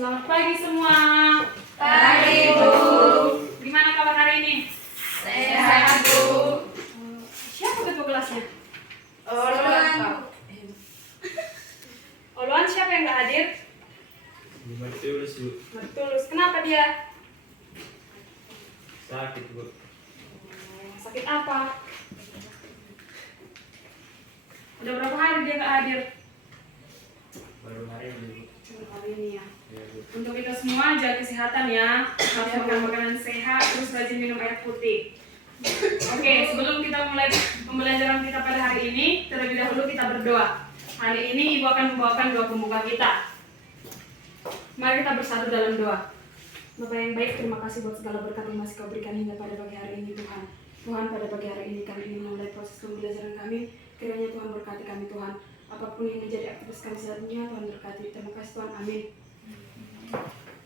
Selamat pagi semua. Pagi, Bu. Gimana kabar hari ini? Sehat, Bu. Siapa ketua kelasnya? Oluan. Oluan siapa yang nggak hadir? Matulus, Bu. Matulus. Kenapa dia? Sakit, Bu. Sakit apa? Udah berapa hari dia nggak hadir? Baru hari ini, Bu. Cuma hari ini ya. Ya, Bu. Untuk kita semua jaga kesehatan ya. Harus makan makanan sehat, terus rajin minum air putih. Oke, sebelum kita mulai pembelajaran kita pada hari ini, terlebih dahulu kita berdoa. Hari ini Ibu akan membawakan doa pembuka kita. Mari kita bersatu dalam doa. Bapak yang baik, terima kasih buat segala berkat yang masih Kau berikan hingga pada pagi hari ini, Tuhan. Tuhan, pada pagi hari ini kami ingin memulai proses pembelajaran kami. Kiranya Tuhan berkati kami, Tuhan. Apapun yang menjadi aktivitas kami selanjutnya, Tuhan berkati. Terima kasih, Tuhan. Amin.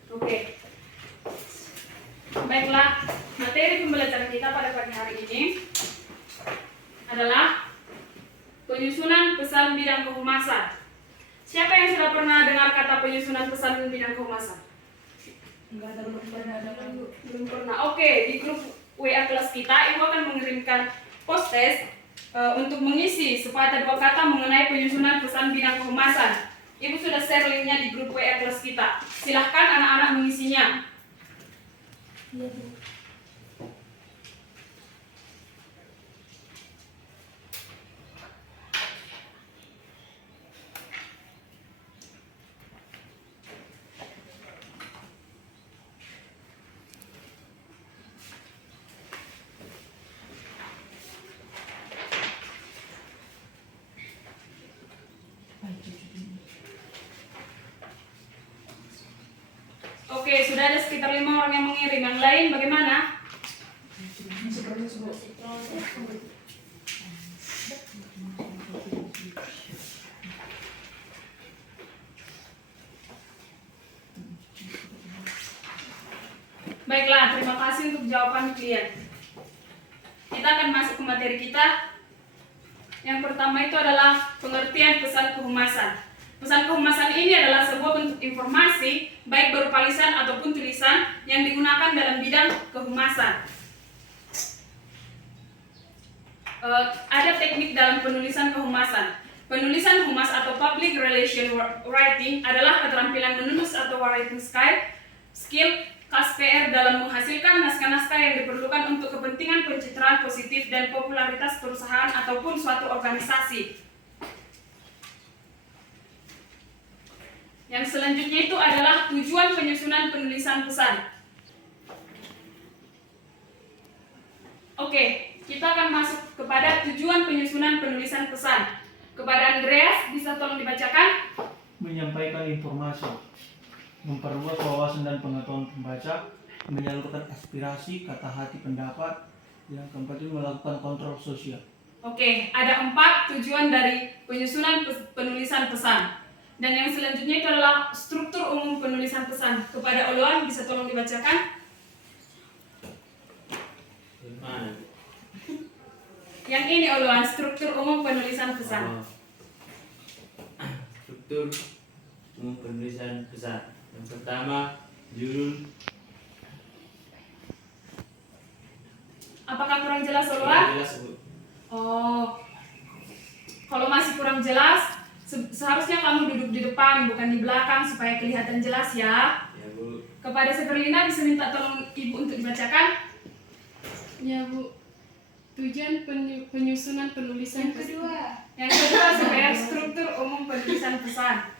Oke. Baiklah, materi pembelajaran kita pada pagi hari ini adalah penyusunan pesan bidang kehumasan. Siapa yang sudah pernah dengar kata penyusunan pesan bidang kehumasan? Enggak ada, belum pernah ada. Belum pernah. Oke, di grup WA kelas kita, Ibu akan mengirimkan post-test untuk mengisi supaya ada 2 kata mengenai penyusunan pesan bidang kehumasan. Ibu sudah share linknya di grup WA kelas kita. Silahkan anak-anak mengisinya. Iya, Bu. Oke, sudah ada sekitar 5 orang yang mengirim. Yang lain bagaimana? Baiklah, terima kasih untuk jawaban kalian. Kita akan masuk ke materi kita. Yang pertama itu adalah pengertian pesan kehumasan. Pesan kehumasan ini adalah sebuah bentuk informasi, baik berupa lisan ataupun tulisan, yang digunakan dalam bidang kehumasan. Ada teknik dalam penulisan kehumasan. Penulisan humas atau public relation writing adalah keterampilan menulis atau writing skill khas PR dalam menghasilkan naskah-naskah yang diperlukan untuk kepentingan pencitraan positif dan popularitas perusahaan ataupun suatu organisasi. Yang selanjutnya itu adalah tujuan penyusunan penulisan pesan. Oke, kita akan masuk kepada tujuan penyusunan penulisan pesan. Kepada Andreas, bisa tolong dibacakan? Menyampaikan informasi, memperluas wawasan dan pengetahuan pembaca, menyalurkan aspirasi, kata hati, pendapat. Yang keempat itu melakukan kontrol sosial. Oke, ada 4 tujuan dari penyusunan penulisan pesan. Dan yang selanjutnya itu adalah struktur umum penulisan pesan. Kepada Oluan, bisa tolong dibacakan? Mana? Yang ini Oluan, struktur umum penulisan pesan. Struktur umum penulisan pesan. Yang pertama, judul. Apakah kurang jelas Oluan? Jelas, Bu. Oh, kalau masih kurang jelas, seharusnya kamu duduk di depan, bukan di belakang, supaya kelihatan jelas ya. Ya, Bu. Kepada Severlina, bisa minta tolong Ibu untuk dibacakan? Ya, Bu. Tujuan penyusunan penulisan Kedua. Yang kedua, supaya struktur umum penulisan pesan.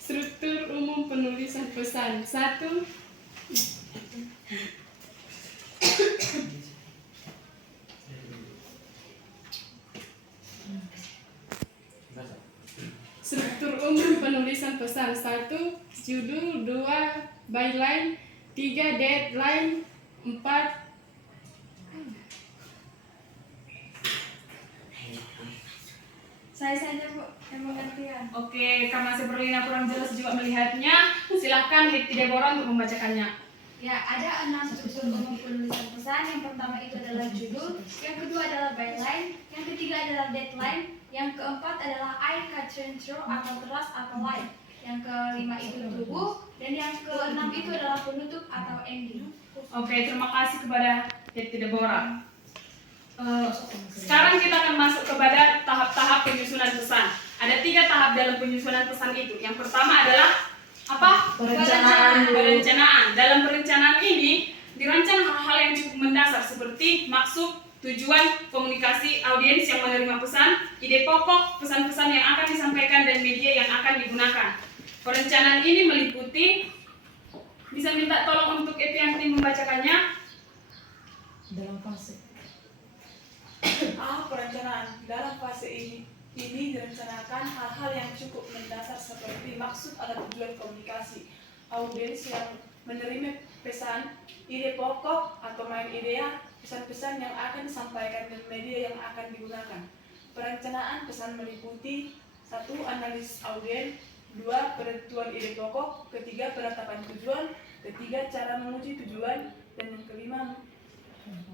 struktur umum penulisan pesan. 1. Struktur umum penulisan pesan. 1. Judul. 2. Byline. 3. Deadline. 4. Saya saja, Bu, yang pengertian. Oke, karena Severlina kurang jelas juga melihatnya, silahkan Hetty Deborah untuk membacakannya. Ya, ada 6 struktur umum penulisan pesan. Yang pertama itu adalah judul, yang kedua adalah byline, yang ketiga adalah deadline. Yang keempat adalah eye, concentration atau trust atau light. Yang kelima itu tubuh. Dan yang keenam itu adalah penutup atau ending. Oke, terima kasih kepada Hetty Deborah. Sekarang kita akan masuk kepada tahap-tahap penyusunan pesan. Ada 3 tahap dalam penyusunan pesan itu. Yang pertama adalah apa? Perencanaan. Dalam perencanaan ini dirancang hal-hal yang cukup mendasar seperti maksud, tujuan, komunikasi, audiens yang menerima pesan, ide pokok, pesan-pesan yang akan disampaikan dan media yang akan digunakan. Perencanaan ini meliputi, bisa minta tolong untuk Epianti membacakannya. Dalam fase Perencanaan. Dalam fase ini direncanakan hal-hal yang cukup mendasar seperti maksud atau tujuan komunikasi, audiens yang menerima pesan, ide pokok atau main idea, pesan-pesan yang akan disampaikan dan media yang akan digunakan. Perencanaan pesan meliputi 1. Analisis audiens, 2. Penentuan ide pokok, 3. Penetapan tujuan, 4. Cara menguji tujuan, dan yang kelima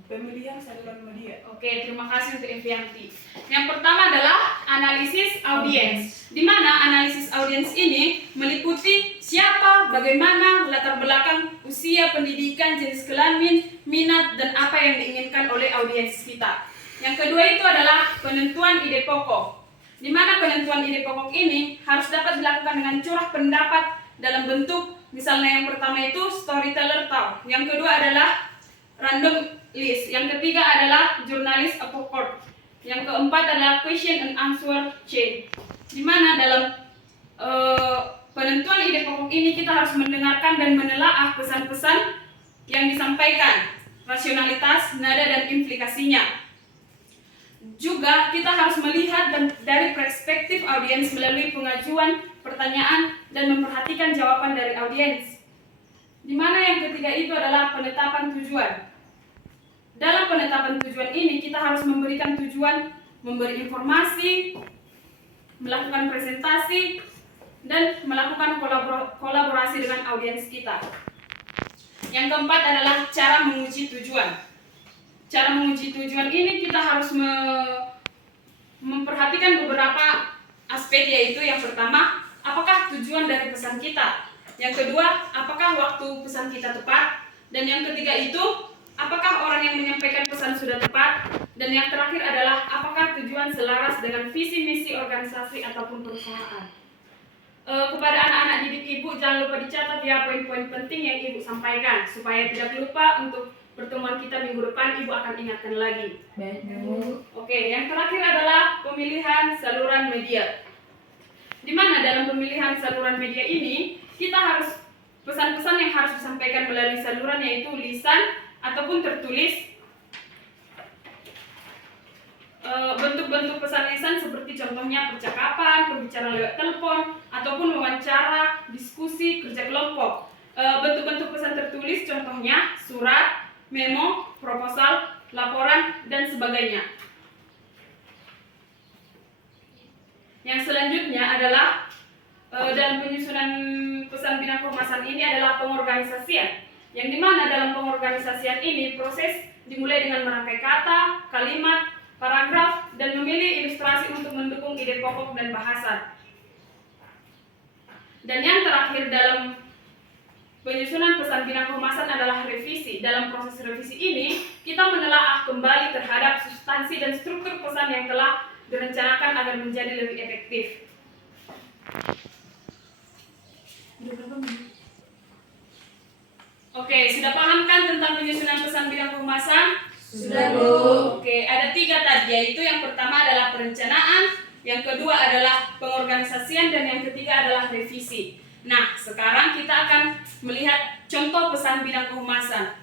pemilihan saluran media. Oke, terima kasih untuk Evianti. Yang pertama adalah analisis audiens, di mana analisis audiens ini meliputi siapa, bagaimana, latar belakang, usia, pendidikan, jenis kelamin, minat, dan apa yang diinginkan oleh audiens kita. Yang kedua itu adalah penentuan ide pokok, di mana penentuan ide pokok ini harus dapat dilakukan dengan curah pendapat dalam bentuk, misalnya yang pertama itu storyteller talk, yang kedua adalah random list, yang ketiga adalah jurnalis approach, yang keempat adalah question and answer chain. Di mana dalam penentuan ide pokok ini kita harus mendengarkan dan menelaah pesan-pesan yang disampaikan, rasionalitas, nada, dan implikasinya. Juga kita harus melihat dari perspektif audiens melalui pengajuan pertanyaan dan memperhatikan jawaban dari audiens. Di mana yang ketiga itu adalah penetapan tujuan. Dalam penetapan tujuan ini kita harus memberikan tujuan, memberi informasi, melakukan presentasi, dan melakukan kolaborasi dengan audiens kita. Yang keempat adalah cara menguji tujuan. Cara menguji tujuan ini kita harus memperhatikan beberapa aspek, yaitu yang pertama, apakah tujuan dari pesan kita? Yang kedua, apakah waktu pesan kita tepat? Dan yang ketiga itu, apakah orang yang menyampaikan pesan sudah tepat? Dan yang terakhir adalah, apakah tujuan selaras dengan visi misi organisasi ataupun perusahaan? Kepada anak-anak didik ibu, jangan lupa dicatat ya poin-poin penting yang ibu sampaikan, supaya tidak lupa untuk pertemuan kita minggu depan, ibu akan ingatkan lagi. baik Bu. Oke, yang terakhir adalah pemilihan saluran media. Di mana dalam pemilihan saluran media ini, kita harus pesan-pesan yang harus disampaikan melalui saluran yaitu lisan ataupun tertulis. Bentuk-bentuk pesan lisan seperti contohnya percakapan, pembicaraan lewat telepon, ataupun wawancara, diskusi, kerja kelompok. Bentuk-bentuk pesan tertulis contohnya surat, memo, proposal, laporan, dan sebagainya. Yang selanjutnya adalah dalam penyusunan pesan bidang kehumasan ini adalah pengorganisasian, yang dimana dalam pengorganisasian ini proses dimulai dengan merangkai kata, kalimat, paragraf, dan memilih ilustrasi untuk mendukung ide pokok dan bahasan. Dan yang terakhir dalam penyusunan pesan bidang kehumasan adalah revisi. Dalam proses revisi ini, kita menelaah kembali terhadap substansi dan struktur pesan yang telah direncanakan agar menjadi lebih efektif. Oke, sudah paham kan tentang penyusunan pesan bidang kehumasan? Sudah Bu. Oke, ada 3 tadi, yaitu yang pertama adalah perencanaan, yang kedua adalah pengorganisasian, dan yang ketiga adalah revisi. Nah, sekarang kita akan melihat contoh pesan bidang kehumasan.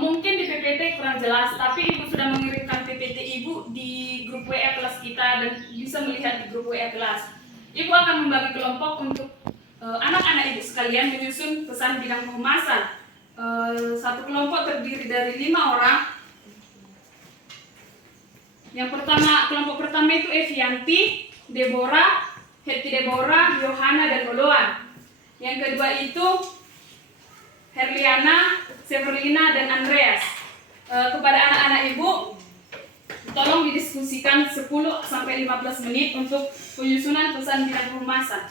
Mungkin di PPT kurang jelas, tapi Ibu sudah mengirimkan PPT Ibu di grup WA kelas kita dan bisa melihat di grup WA kelas. Ibu akan membagi kelompok untuk anak-anak Ibu sekalian menyusun pesan bidang kehumasan. Satu kelompok terdiri dari 5 orang. Yang pertama, kelompok pertama itu Evianti, Deborah, Hetty Deborah, Yohana, dan Oloan. Yang kedua itu Herliana, Severina, dan Andreas. Kepada anak-anak Ibu, tolong didiskusikan 10 sampai 15 menit untuk penyusunan pesan bidang kehumasan.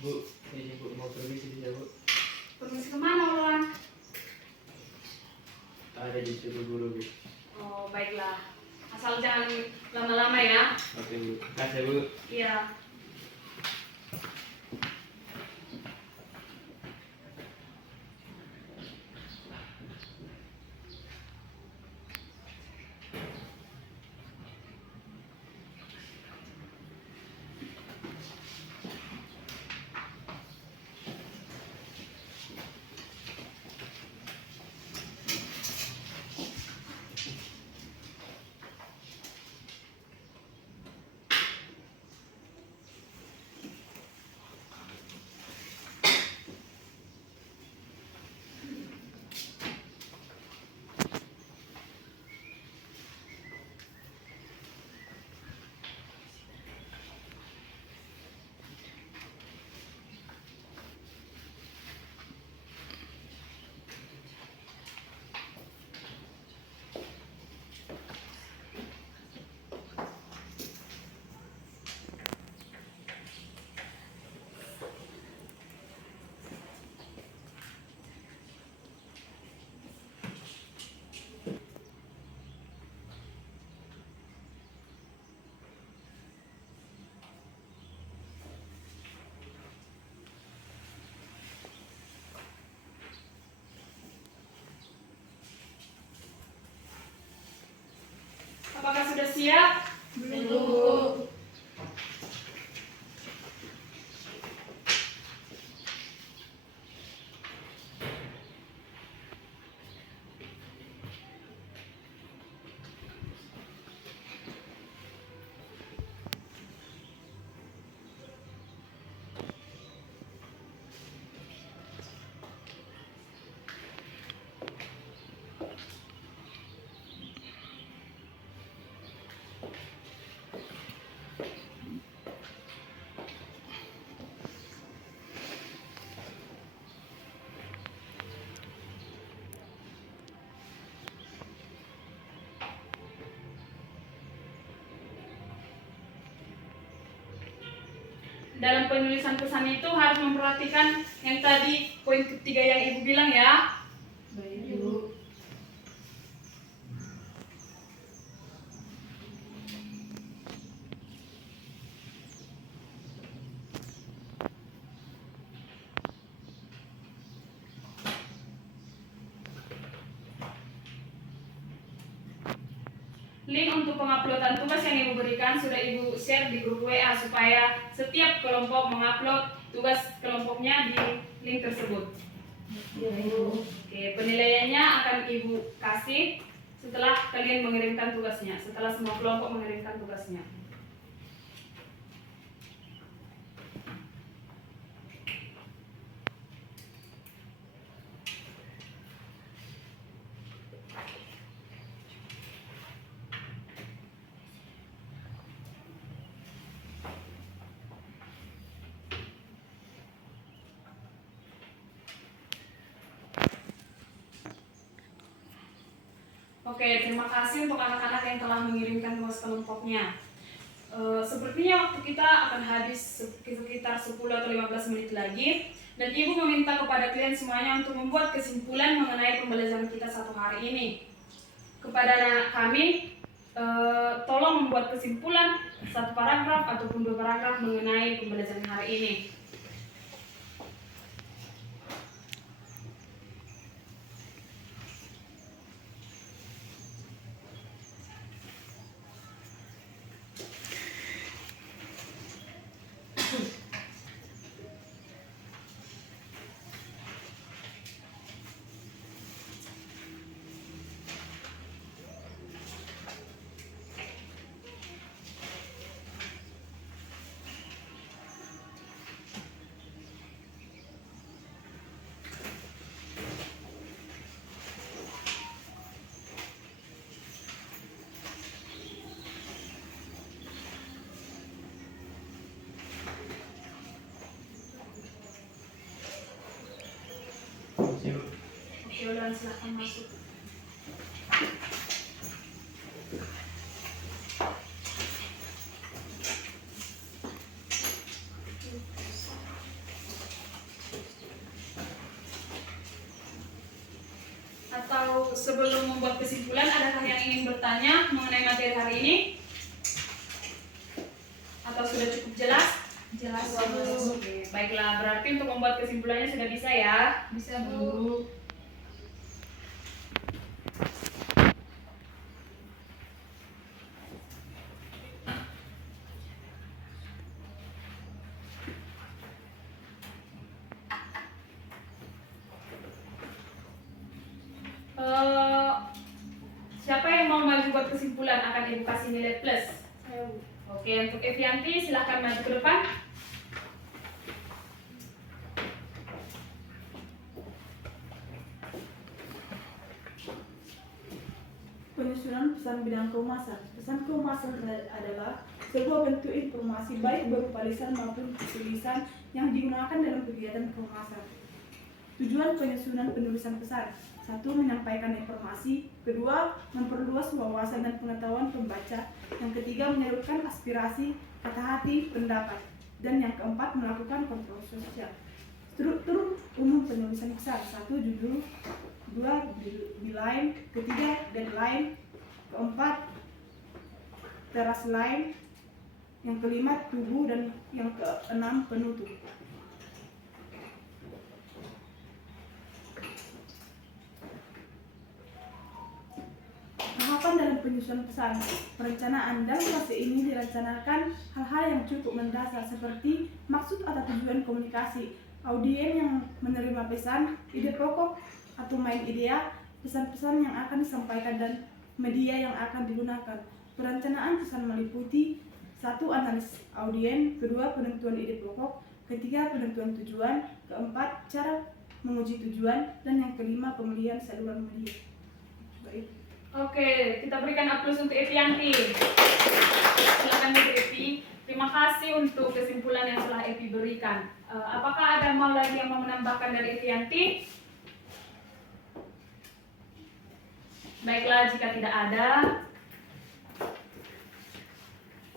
Bu, ini Bu mau permisi ya Bu. Permisi kemana orang? Ada disuruh guru Bu. Oh baiklah, asal jangan lama-lama ya. Oke Bu, kasih Bu. Iya. Apakah sudah siap? Belum. Dalam penulisan pesan itu harus memperhatikan yang tadi poin ketiga yang Ibu bilang ya. Baik Bu. Link untuk penguploadan tugas yang Ibu berikan sudah Ibu share di grup WA supaya setiap kelompok mengupload tugas kelompoknya di link tersebut. Ya Bu. Oke, penilaiannya akan Ibu kasih setelah kalian mengirimkan tugasnya, setelah semua kelompok mengirimkan tugasnya. Oke, terima kasih untuk anak-anak yang telah mengirimkan tugas kelompoknya. Sepertinya waktu kita akan habis sekitar 10 atau 15 menit lagi. Dan Ibu meminta kepada kalian semuanya untuk membuat kesimpulan mengenai pembelajaran kita satu hari ini. Kepada kami, tolong membuat kesimpulan satu paragraf ataupun 2 paragraf mengenai pembelajaran hari ini. Oke, udah silahkan masuk. Atau sebelum membuat kesimpulan, adakah yang ingin bertanya mengenai materi hari ini? Atau sudah cukup jelas? Jelas. Oke, baiklah, berarti untuk membuat kesimpulannya sudah bisa ya? Bisa Bu. Siapa yang mau maju buat kesimpulan akan ibu kasih nilai plus? Saya Bu. Oke, untuk Evianti silahkan maju ke depan. Penyusunan pesan bidang kehumasan. Pesan kehumasan adalah sebuah bentuk informasi baik berupa lisan maupun tulisan yang digunakan dalam kegiatan kehumasan. Tujuan penyusunan penulisan pesan: 1. Menyampaikan informasi. 2. Memperluas wawasan dan pengetahuan pembaca. Yang ketiga, menyalurkan aspirasi, kata hati, pendapat. Dan yang keempat, melakukan kontrol sosial. Struktur umum penulisan pesan: 1. Judul. 2. Byline. 3. Deadline. 4. Teras line. Yang kelima, tubuh. Dan yang keenam, penutup. Tahapan dalam penyusunan pesan. Perencanaan dalam fase ini direncanakan hal-hal yang cukup mendasar seperti maksud atau tujuan komunikasi, audien yang menerima pesan, ide pokok atau main idea, pesan-pesan yang akan disampaikan dan media yang akan digunakan. Perencanaan pesan meliputi: 1. Analis audien. 2. Penentuan ide pokok. 3. Penentuan tujuan. 4. Cara menguji tujuan. Dan yang kelima, pemilihan saluran media. Baik. Oke, kita berikan aplaus untuk Evianti. Silakan Bu Evi. Terima kasih untuk kesimpulan yang telah Evi berikan. Apakah ada mau lagi yang mau menambahkan dari Evianti? Baiklah, jika tidak ada,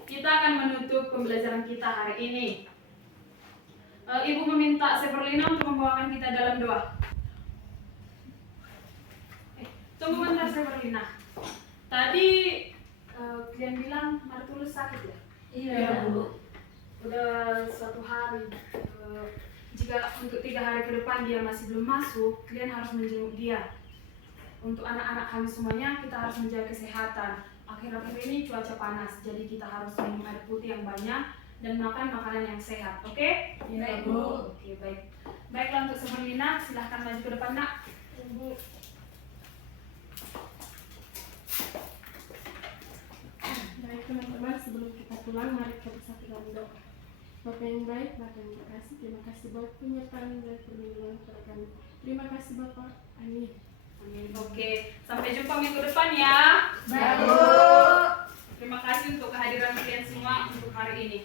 kita akan menutup pembelajaran kita hari ini. Ibu meminta Severlina untuk membawakan kita dalam doa. Tunggu bentar Severlina. Tadi kalian bilang Martulus sakit ya? Iya Bu. Udah suatu hari. Jika untuk 3 hari ke depan dia masih belum masuk, kalian harus menjenguk dia. Untuk anak-anak kami semuanya, kita harus menjaga kesehatan. Akhir-akhir ini cuaca panas, jadi kita harus minum air putih yang banyak dan makan makanan yang sehat. Oke? Iya Bu. Oke, baik. Baiklah, untuk Severlina, silahkan maju ke depan, Nak. Bu. Baik teman-teman, sebelum kita pulang, mari kita bersatukan doa. Bapak yang baik, Bapak yang terkasih, terima kasih buat penyertaan dan perlindungan kepada kami. Terima kasih Bapak. Amin. Amin. Oke, sampai jumpa minggu depan ya. Baik Bu. Terima kasih untuk kehadiran kalian semua untuk hari ini.